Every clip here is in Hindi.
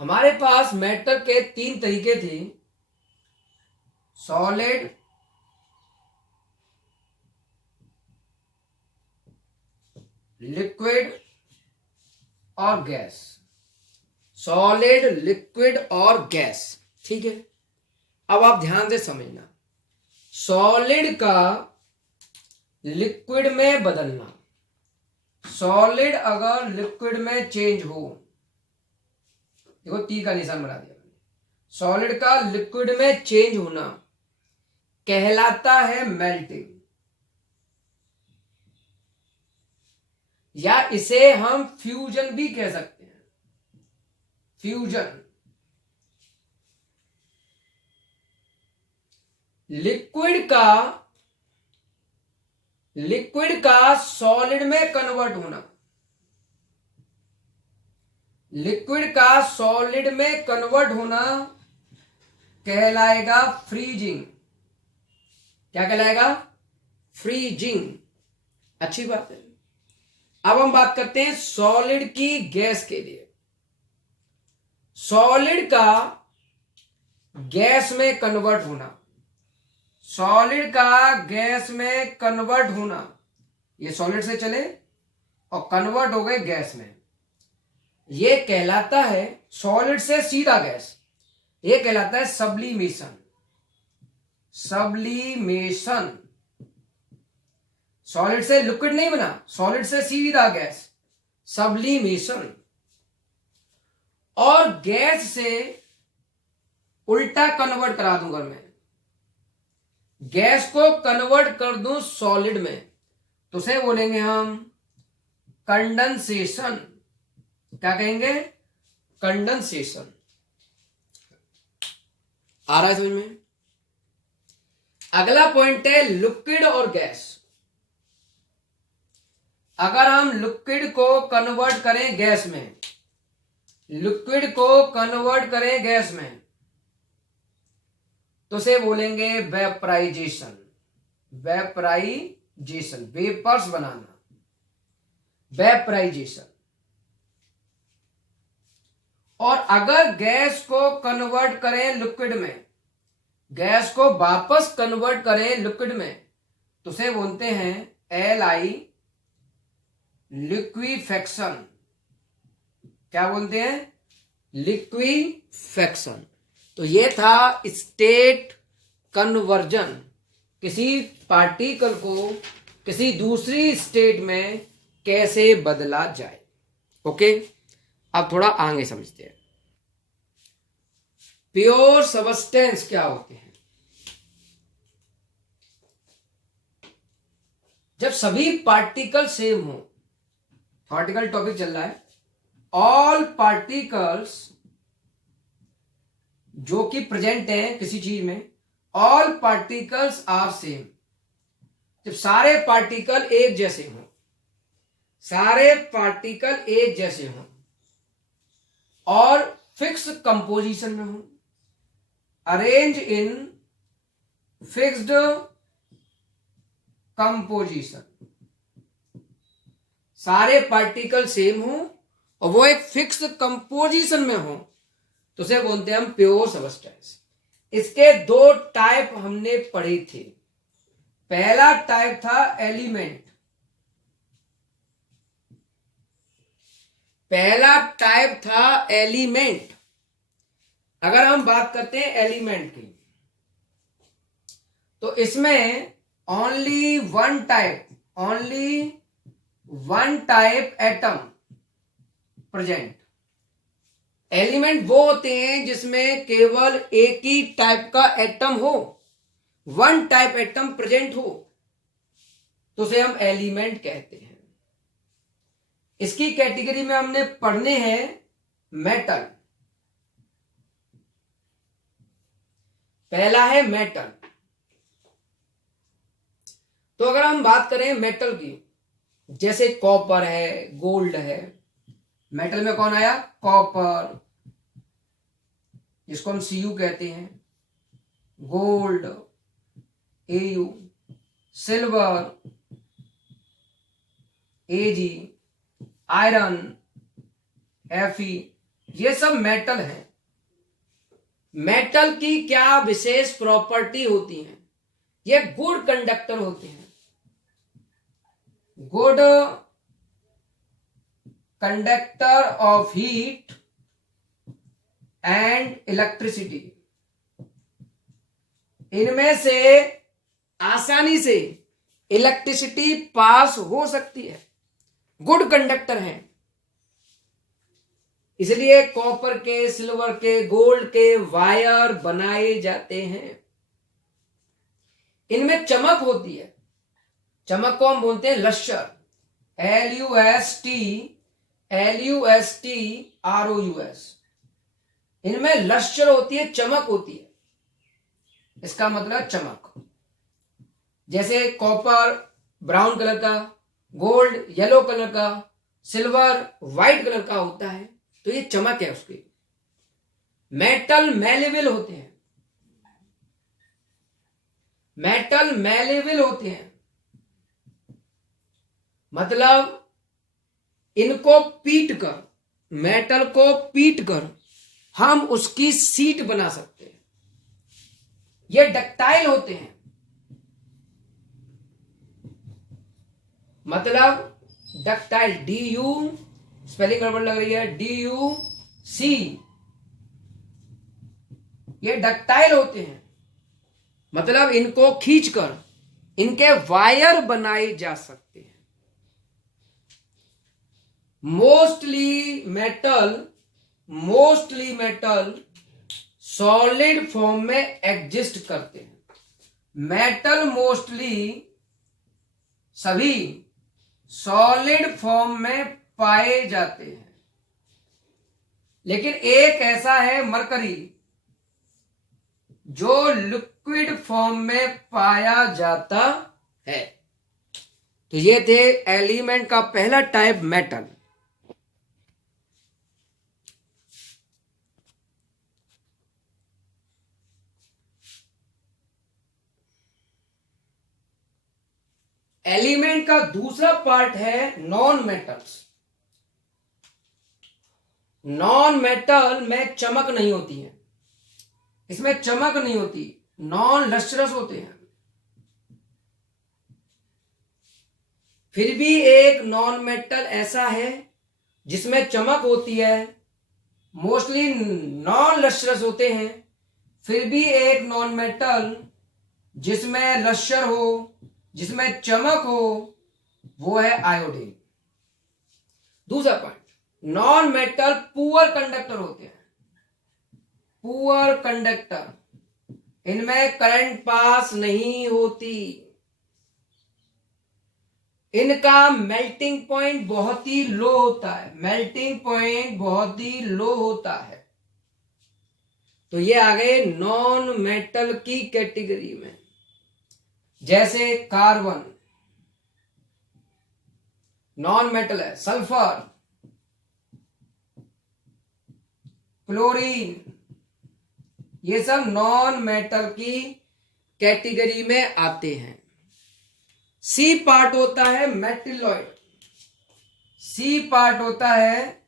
हमारे पास मैटर के तीन तरीके थे, सॉलिड, लिक्विड और गैस। सॉलिड, लिक्विड और गैस। ठीक है, अब आप ध्यान से समझना। सॉलिड का लिक्विड में बदलना, सॉलिड अगर लिक्विड में चेंज हो, देखो टी का निशान बना दिया मैंने, सॉलिड का लिक्विड में चेंज होना कहलाता है मेल्टिंग, या इसे हम फ्यूजन भी कह सकते हैं। फ्यूजन, लिक्विड का सॉलिड में कन्वर्ट होना, लिक्विड का सॉलिड में कन्वर्ट होना कहलाएगा फ्रीजिंग। क्या कहलाएगा? फ्रीजिंग। अच्छी बात है। अब हम बात करते हैं सॉलिड की गैस के लिए। सॉलिड का गैस में कन्वर्ट होना, सॉलिड का गैस में कन्वर्ट होना, ये सॉलिड से चले और कन्वर्ट हो गए गैस में, ये कहलाता है, सॉलिड से सीधा गैस, ये कहलाता है सब्लिमेशन। सब्लिमेशन, सॉलिड से लिक्विड नहीं बना, सॉलिड से सीधा गैस, सब्लिमेशन। और गैस से उल्टा कन्वर्ट करा दूंगा मैं, गैस को कन्वर्ट कर दूं सॉलिड में, तो उसे बोलेंगे हम कंडेंसेशन। क्या कहेंगे? कंडेंसेशन। आ रहा है समझ में? अगला पॉइंट है लिक्विड और गैस। अगर हम लिक्विड को कन्वर्ट करें गैस में, लिक्विड को कन्वर्ट करें गैस में, तो उसे बोलेंगे वेपराइजेशन। वेपराइजेशन, वेपर्स बनाना, वेपराइजेशन। और अगर गैस को कन्वर्ट करें लिक्विड में, गैस को वापस कन्वर्ट करें लिक्विड में, तो उसे बोलते हैं LI, लिक्विफेक्शन। क्या बोलते हैं? लिक्विफेक्शन। तो ये था स्टेट कन्वर्जन, किसी पार्टिकल को किसी दूसरी स्टेट में कैसे बदला जाए। ओके, अब थोड़ा आगे समझते हैं। प्योर सबस्टेंस क्या होते हैं? जब सभी पार्टिकल सेम हो, पार्टिकल टॉपिक चल रहा है, ऑल पार्टिकल्स जो कि प्रेजेंट है किसी चीज में, ऑल पार्टिकल्स आर सेम। जब सारे पार्टिकल एक जैसे हों, सारे पार्टिकल एक जैसे हों और फिक्स कंपोजिशन में हों, अरेंज इन फिक्स्ड कंपोजिशन, सारे पार्टिकल सेम हो और वो एक फिक्स कंपोजिशन में हो, तो उसे बोलते हैं हम प्योर सबस्टेंस। इसके दो टाइप हमने पढ़े थे। पहला टाइप था एलिमेंट, पहला टाइप था एलिमेंट। अगर हम बात करते हैं एलिमेंट की, तो इसमें only one type atom present. Element वो होते हैं जिसमें केवल एक ही टाइप का एटम हो, वन टाइप एटम प्रेजेंट हो, तो उसे हम एलिमेंट कहते हैं। इसकी कैटेगरी में हमने पढ़ने हैं मेटल। पहला है मेटल। तो अगर हम बात करें मेटल की, जैसे कॉपर है, गोल्ड है, मेटल में कौन आया? कॉपर, जिसको हम Cu कहते हैं, gold Au, silver Ag, iron Fe, ये सब मेटल है। मेटल की क्या विशेष प्रॉपर्टी होती है? ये गुड कंडक्टर होते हैं, good conductor of heat and electricity. इनमें से आसानी से इलेक्ट्रिसिटी पास हो सकती है, गुड कंडक्टर है। इसलिए कॉपर के, सिल्वर के, गोल्ड के वायर बनाए जाते हैं। इनमें चमक होती है, चमक को हम बोलते हैं लश्चर, LUSTROUS। इनमें लश्चर होती है, चमक होती है। इसका मतलब चमक। जैसे कॉपर ब्राउन कलर का, गोल्ड येलो कलर का, सिल्वर व्हाइट कलर का होता है, तो ये चमक है उसकी। मेटल मैलेबल होते हैं, मेटल मैलेबल होते हैं, मतलब इनको पीट कर, मेटल को पीट कर हम उसकी सीट बना सकते हैं। ये डक्टाइल होते हैं, मतलब डक्टाइल, DU स्पेलिंग गड़बड़ लग रही है, DUC। ये डक्टाइल होते हैं, मतलब इनको खींचकर इनके वायर बनाए जा सकते हैं। मोस्टली मेटल सॉलिड फॉर्म में एग्जिस्ट करते हैं। मेटल मोस्टली सभी सॉलिड फॉर्म में पाए जाते हैं, लेकिन एक ऐसा है मरकरी जो लिक्विड फॉर्म में पाया जाता है। तो ये थे एलिमेंट का पहला टाइप, मेटल। एलिमेंट का दूसरा पार्ट है नॉन मेटल्स। नॉन मेटल में चमक नहीं होती है, इसमें चमक नहीं होती, नॉन लस्ट्रस होते हैं। फिर भी एक नॉन मेटल ऐसा है जिसमें चमक होती है, मोस्टली नॉन लस्ट्रस होते हैं। फिर भी एक नॉन मेटल जिसमें लश्चर हो, जिसमें चमक हो, वो है आयोडीन। दूसरा point, non metal poor conductor होते हैं, पुअर कंडक्टर, इनमें करंट पास नहीं होती, इनका मेल्टिंग पॉइंट बहुत ही लो होता है, मेल्टिंग पॉइंट बहुत ही लो होता है। तो ये आ गए नॉन मेटल की कैटेगरी में। जैसे कार्बन नॉन मेटल है, सल्फर, क्लोरीन, ये सब नॉन मेटल की कैटेगरी में आते हैं। सी पार्ट होता है मेटिलॉइड, सी पार्ट होता है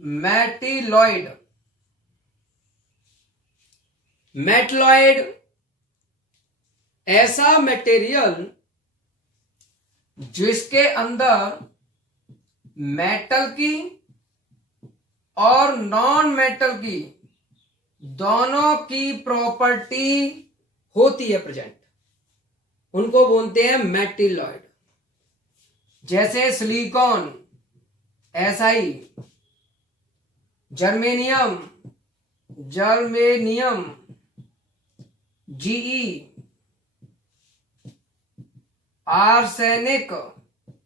मेटिलॉइड। मेटलॉइड ऐसा मटेरियल जिसके अंदर मेटल की और नॉन मेटल की दोनों की प्रॉपर्टी होती है प्रेजेंट, उनको बोलते हैं मेटिलॉइड। जैसे silicon SI, germanium GE, arsenic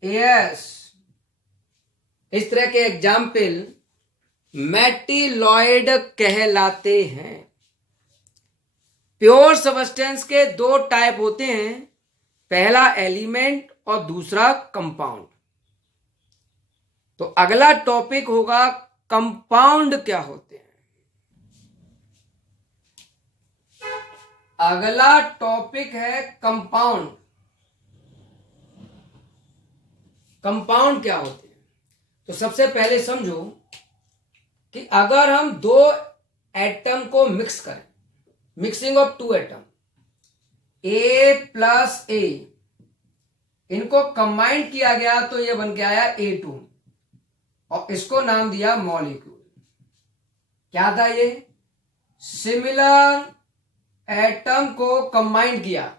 AS, इस तरह के एग्जाम्पल मेटिलॉइड कहलाते हैं। प्योर सब्सटेंस के दो टाइप होते हैं, पहला एलिमेंट और दूसरा कंपाउंड। तो अगला टॉपिक होगा कंपाउंड क्या होते हैं। अगला टॉपिक है कंपाउंड। कंपाउंड क्या होते हैं? तो सबसे पहले समझो कि अगर हम दो एटम को मिक्स करें, mixing of two atom, A plus A, इनको कंबाइन किया गया तो ये बन के आया A2 और इसको नाम दिया मॉलिक्यूल। क्या था ये? सिमिलर एटम को कंबाइन किया।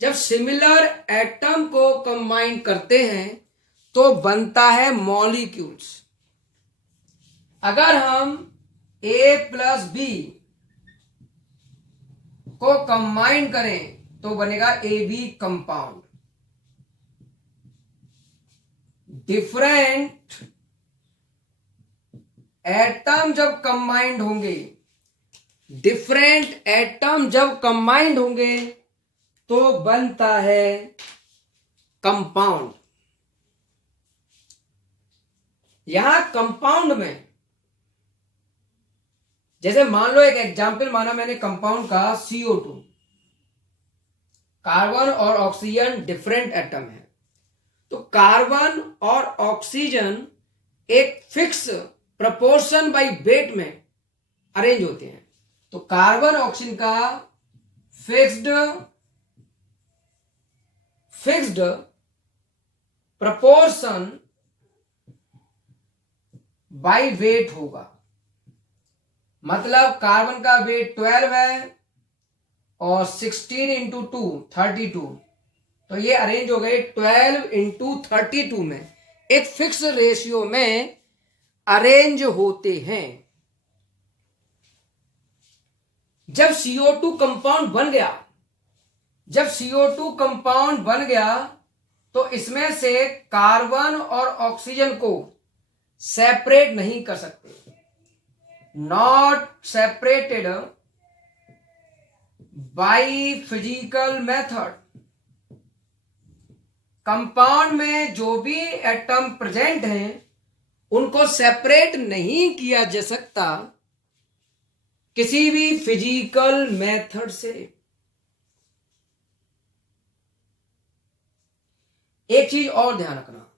जब सिमिलर एटम को कंबाइन करते हैं तो बनता है मॉलिक्यूल्स। अगर हम A प्लस बी को कंबाइन करें तो बनेगा AB कंपाउंड। डिफरेंट एटम जब कंबाइंड होंगे, डिफरेंट एटम जब कंबाइंड होंगे तो बनता है कंपाउंड। यहां कंपाउंड में जैसे मान लो, एक एग्जाम्पल माना मैंने कंपाउंड का CO2, कार्बन और ऑक्सीजन डिफरेंट एटम है, तो कार्बन और ऑक्सीजन एक फिक्स प्रपोर्शन बाय वेट में अरेंज होते हैं। तो कार्बन ऑक्सीजन का फिक्स्ड प्रपोर्शन बाय वेट होगा। मतलब कार्बन का वेट 12 है और 16 इंटू 2 32, तो ये अरेंज हो गए 12 इंटू 32 में, एक फिक्स रेशियो में अरेंज होते हैं। जब CO2 कंपाउंड बन गया, जब CO2 कंपाउंड बन गया तो इसमें से कार्बन और ऑक्सीजन को सेपरेट नहीं कर सकते, not separated by physical method. Compound में जो भी एटम प्रेजेंट हैं उनको सेपरेट नहीं किया जा सकता किसी भी फिजिकल मेथड से। एक चीज और ध्यान रखना,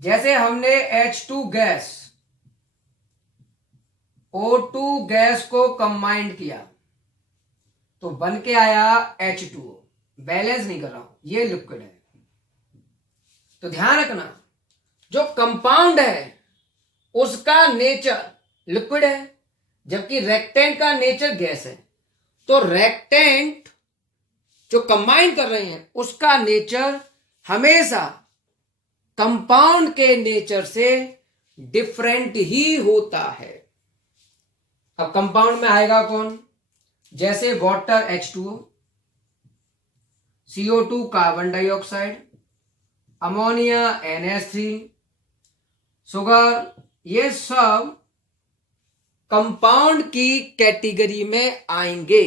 जैसे हमने H2 गैस O2 गैस को कंबाइंड किया तो बन के आया H2O। बैलेंस नहीं कर रहा हूं, ये लिक्विड है। तो ध्यान रखना, जो कंपाउंड है उसका नेचर लिक्विड है, जबकि रेक्टेंट का नेचर गैस है। तो रेक्टेंट जो कंबाइन कर रहे हैं उसका नेचर हमेशा कंपाउंड के नेचर से डिफरेंट ही होता है। अब कंपाउंड में आएगा कौन? जैसे water H2O, CO2 carbon dioxide, ammonia NH3, sugar, ये सब कंपाउंड की कैटेगरी में आएंगे।